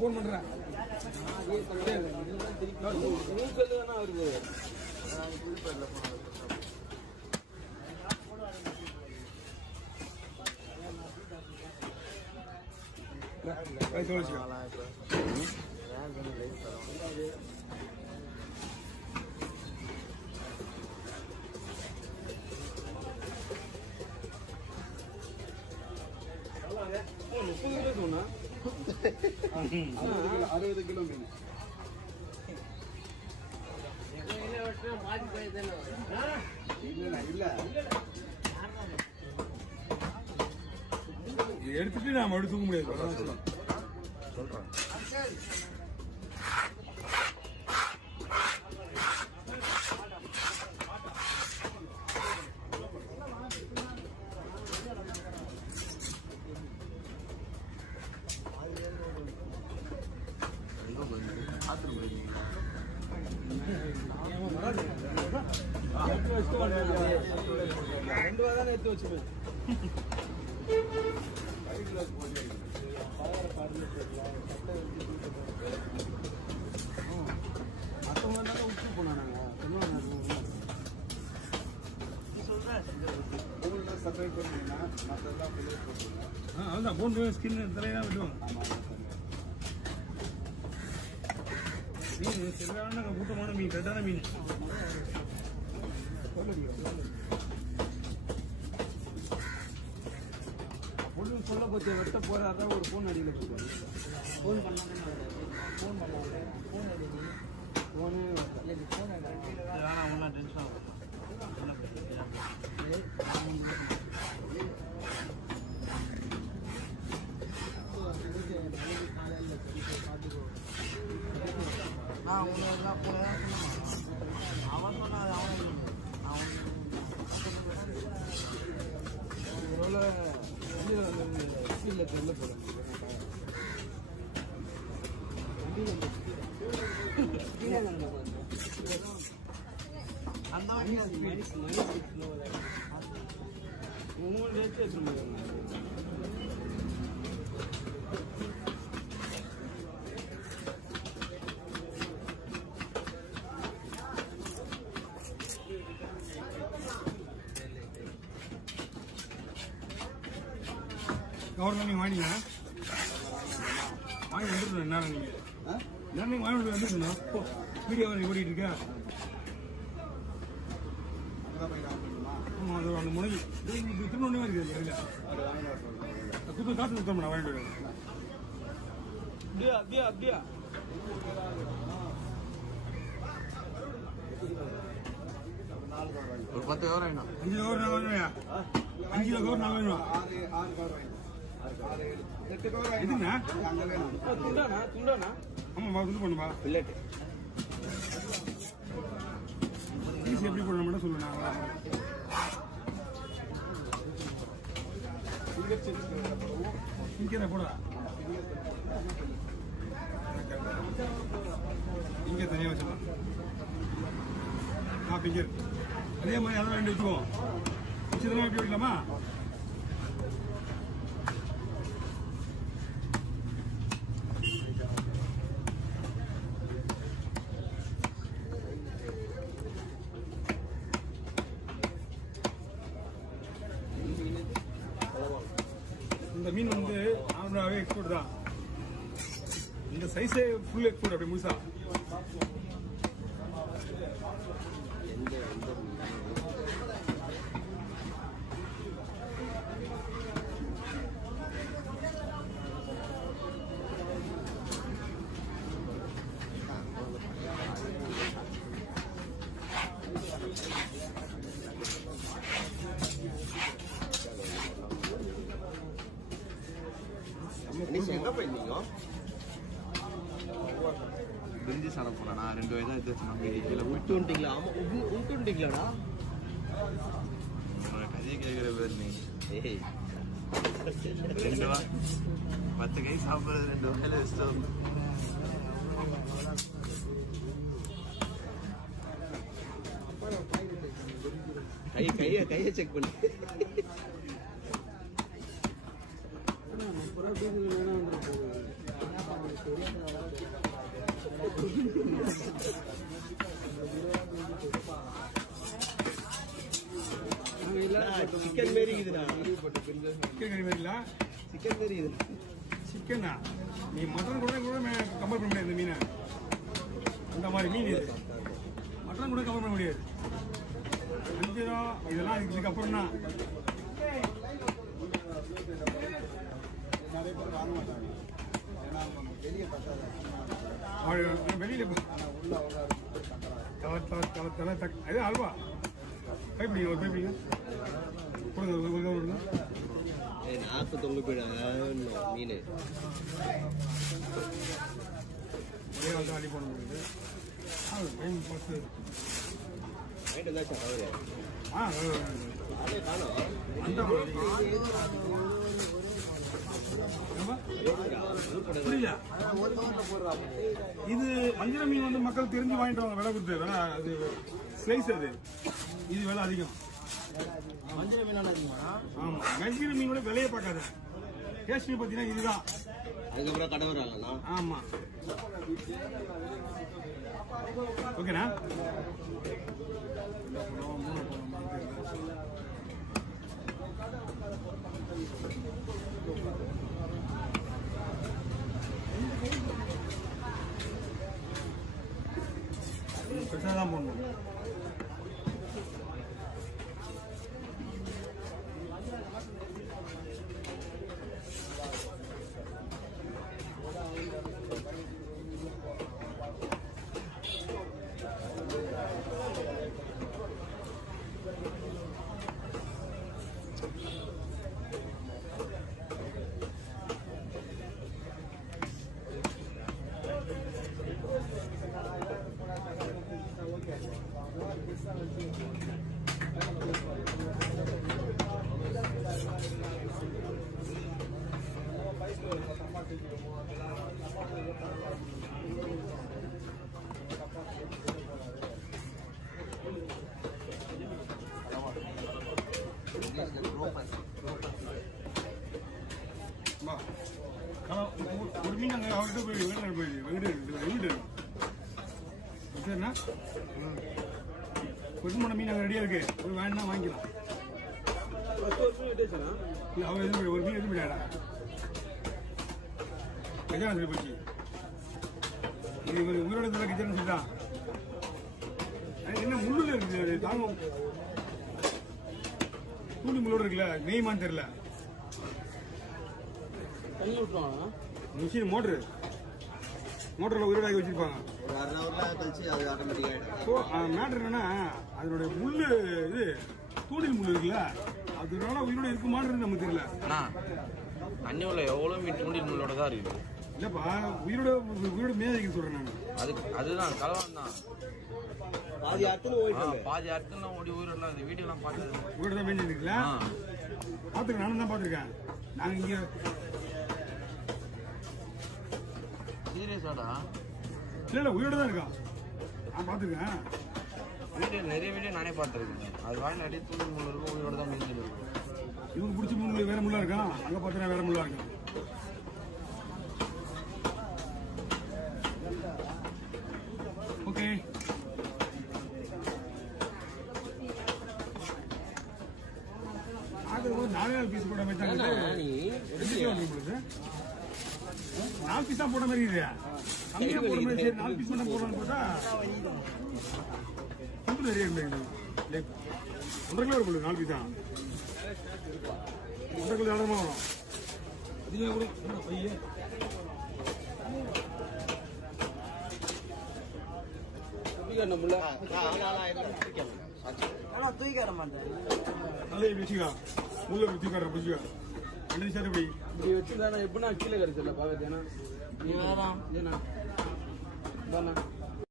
Phone பண்றேன். அறுபது kilo மீன் எடுத்துட்டு நாம அப்படி தூக்க முடியாது. சொல்றேன் எடுத்து வச்சு உப்பு போனாங்க சப்ரைட் பண்ணீங்கன்னா மற்றெல்லாம் போன் ஸ்கின் தலையெல்லாம் விட்டுவாங்க. மீன் சரியான கூட்டமான மீன், கரெக்டான மீன். பொண்ணு சொல்ல போச்சு வெட்ட போறாதான் ஒரு ஃபோன் அடியில் போட்டு ஃபோன் பண்ணாங்க. ஃபோன் பண்ணாங்க. ஃபோன் அடிக்கி ஃபோனு ஃபோன் ஆனால் டென்ஷன் ஆகும். அவன் சொன்ன அவன் தெரியல போல அந்த கவர்மெண்ட் நீங்கள் வாங்கிங்க வாங்கி வந்துருக்கணும். என்ன நீங்கள் என்ன நீங்கள் வாங்கி வந்துருக்கணும். வீடியோ ஓடிட்டு இருக்கா? ஆமாம், அது அந்த முனைக்கு திரும்ப இருக்குது. இல்லை குத்து காசு கொடுத்தோம். நான் வாங்கிட்டு வரேன். அப்படியா அப்படியா ஒரு 10 கவர் வேணும். 5 கவர் நான் வேணும்யா. 5 கிலோ கவர் நான் வேணும். 8 கவர் எதுங்க? துண்டானா ஆமாம்மா, இது பண்ணுமா பில்லட்டு ஈஸி எப்படி பண்ண மட்டும் சொல்லுண்ணா. இங்கே போடா. இங்கே தனியாக வச்சுக்கலாம். பிங்கர் அதே மாதிரி அதெல்லாம் 2 வச்சுக்குவோம். வச்சுதான் எப்படி வைக்கலாமா? இந்த மீன் வந்து ஆந்திராவே எக்ஸ்போர்ட் தான். இந்த சைஸே ஃபுல் எக்ஸ்போர்ட். அப்படி முழுசா எங்க போயிருந்தீங்க? பிரிஞ்சி சாணம் போனா 2 வயதா எடுத்து வச்சு விட்டு வந்துட்டீங்களா? ஆமா, விட்டு வந்துட்டீங்களாடா? கதையை கேட்கிற பேர் நீ. 10 கை சாப்பிட்றது 2 வகையில வச்சுட்டு கை கையை செக் பண்ணு. சிக்கன் மாரி இருக்குதுண்ணா. சிக்கன் கறி மாதிரில சிக்கன் மாரி இது. சிக்கனா நீ மட்டன் கூட கம்பேர் பண்ண முடியாது. இந்த மீனை அந்த மாதிரி மீன் இது மட்டன் கூட கம்பேர் பண்ண முடியாது. வஞ்சிரம் இதெல்லாம் இதுக்கு அப்புறம் தான். வெளியில அது அல்வா பைப்பிடிங்க ஒரு பைப்பிடிங்க கொடுங்க. நாக்கு தொங்க போயிடாங்க மீன். ஒரே ஆள் தான் அடி போட முடியுது. டைம் பஸ்ஸு நைட்டு தான் சார் அவரு. அதே காணும். அந்த புரியல. இது வஞ்சிர மீன் வந்து மக்கள் தெரிஞ்சு வாங்கிட்டு வாங்க விலை கொடுத்து. அது ஸ்லைஸ் அது. இது விலை அதிகம். வஞ்சிர மீனான அதிகமா? ஆமா, வஞ்சிர மீனோட விலையை பார்க்காத. டேஸ்ட் பார்த்தீங்கன்னா இதுதான். அதுக்கப்புறம் கடை வராங்கண்ணா. ஆமா, ஓகேண்ணா. பெருசாக தான் போடணும். ஒரு மீன் அங்கே அவர்கிட்ட போய் வீடு சரிண்ணா. கொசுமண மீன் அங்கே ரெடியாக இருக்கு. ஒரு வேணுன்னா வாங்கிக்கலாம். இல்லை அவர் எதுவும் ஒரு மீன் எதுவும் போயிடாடா. கஜான சொல்லி போச்சு. இது உயிரோட கஜான சொல்லிட்டான். என்ன முள்ளுல இருக்குது தாங்கும். தூண்டி முள்ளோட இருக்குல்ல, நெய்மான்னு தெரியல. தண்ணி விட்டுருவாங்க. மிஷின் மோட்டரில் உயிரோடாக்கி வச்சிருப்பாங்க. ஒரு 1/2 hour கழிச்சு அது ஆட்டோமேட்டிக் ஆகிடும். ஸோ மேட்ரு என்னன்னா அதனுடைய முள்ளு இது தூண்டில் முள்ளு இருக்குல்ல, அதனால உயிரோட இருக்குமான்றது நமக்கு தெரியல. தண்ணி உள்ள எவ்வளோ மீன் தூண்டில் முள்ளோட தான் இருக்குது. இல்லப்பா, உயிரோட மேதைக்கு சொல்றேன் நான். அதுதான் கலவான் தான். பாதி அத்துன்னு போயிட்டு பாதி அர்த்தம் ஓடி உயிரோட இந்த வீடியோலாம் பார்த்தது. உயிரோட தான் மேய்ஞ்சி இருக்குல்ல, பார்த்துருக்கேன். நானும் தான் பார்த்துருக்கேன். நாங்கள் இங்கே சீரியஸாடா? இல்லை உயிரோட தான் இருக்கான். நான் பார்த்துருக்கேன். நிறைய வீடியோ நானே பார்த்துருக்கேன். அது வாங்கி நிறைய தூண்டில் முள் இருக்கும், உயிரோட தான் மீன் இருக்கும். இவங்க பிடிச்ச முள்ளு வேற முள்ளா இருக்கான், அங்கே பார்த்தா வேற முள்ளா இருக்கும். ஓகே, அது ஒரு 4 பீஸ் போட்ட மாதிரி தான் இருக்குது. 4 பீஸா போட்ட மாதிரி இருக்குது. கம்மியா போட மாதிரி. சரி 4 பீஸ் மட்டும் போடலான்னு பார்த்தா கொஞ்சம் நிறைய இருந்தது. 1.5 கிலோ இருக்கும். 4 பீஸா 1.5 கிலோ இடமா வரும். அதிகமாக கூட பையன் தூக்கி வர மாட்டேன். நல்லா பிடிச்சிக்கா, முள்ள பிடிச்சிக்கார பிடிச்சிக்கா. 2 நிமிஷம் இப்படி இப்படி வச்சுருந்தா எப்படின்னா கீழே கிடைச்சல பாக்கத்தேனா. நீ வேணாம் ஏன்னா